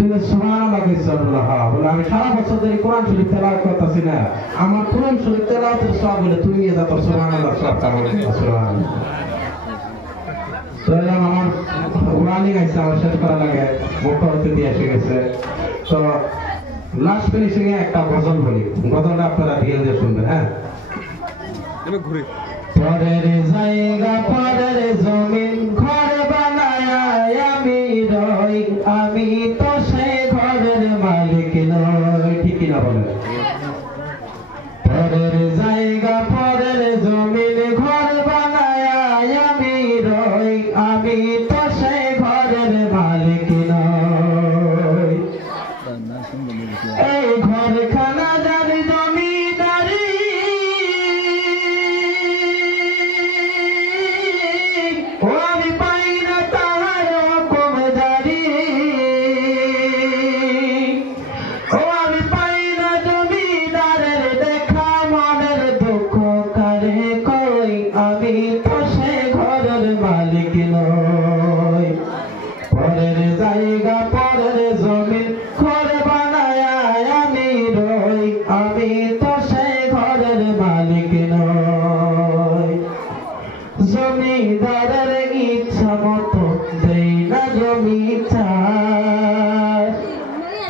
তুমি সুবহানাল্লাহ কইছাল্লাহ বলে আমি সারা বছর ধরে কোরআন শরীফ তেলাওয়াত করতেছি না, আমার কোরআন শরীফ তেলাওয়াতের সওয়াব বলে তুমি নিয়ে যা তোর সুবহানাল্লাহ সওয়াবটা বলে সুবহানাল্লাহ। তো আমার কোরআনই গাইছে আমার শেষ করা লাগে, মুখ অতিথি এসে গেছে। তো লাস্ট ফিনিশিং এ একটা গজল বলি, গজলটা আপনারা ধ্যান দিয়ে শুনবেন। হ্যাঁ, ঘুরে পরের জায়গা পরের জমিন ঘর বানায়া আমি রই, আমি তো সেই ঘরের মালিক নই। ঠিক কিনা বলেন? পরের জায়গা পরের জমিন ঘর বানায়া আমি রই, আমি তো সেই ঘরের মালিক নই। এই ঘরখানা যার জমিদারি, ও আমি পাই না তাহার হুকুম জারি, ও আমি পাই না জমিদারের দেখা, মনের দুঃখ কারে কই, আমি তো সে ঘরের মালিক নই। পরের জায়গা পরের জমিন ঘর বানায়া আমি রই, আমি তো সেই ঘরের মালিক নই। জমিদারের ইচ্ছা মতো দেই না জমি চাষ,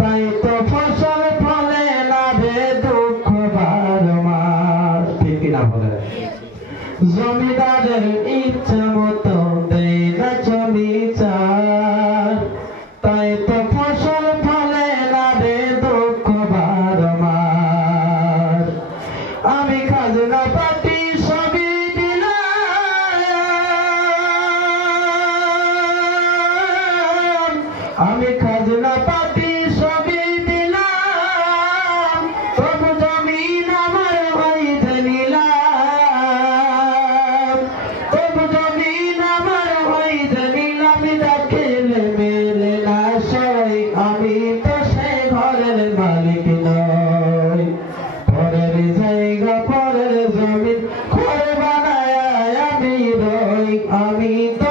তাই তো ফসল ফলে না রে দুঃখ 12 মাস। ঠিক কিনা বলে? জমিদারের ইচ্ছা মতো দেই না জমি চাষ, তাই তো ফসল ফলে না রে দুঃখ 12 মাস। আমি খাজনা পাতি সবই দিলাম, আমি খাজনা পাতি সবই দিলাম, তবু জমিন আমার হইতে নিলাম, তবু জমিন আমার হইতে নিলাম, ডাকিলে মেলে না সই, আমি তো সেই ঘরের মালিক নই। পরের জায়গা পরের জমিন ঘর বানায়া আমি রই, আমি তো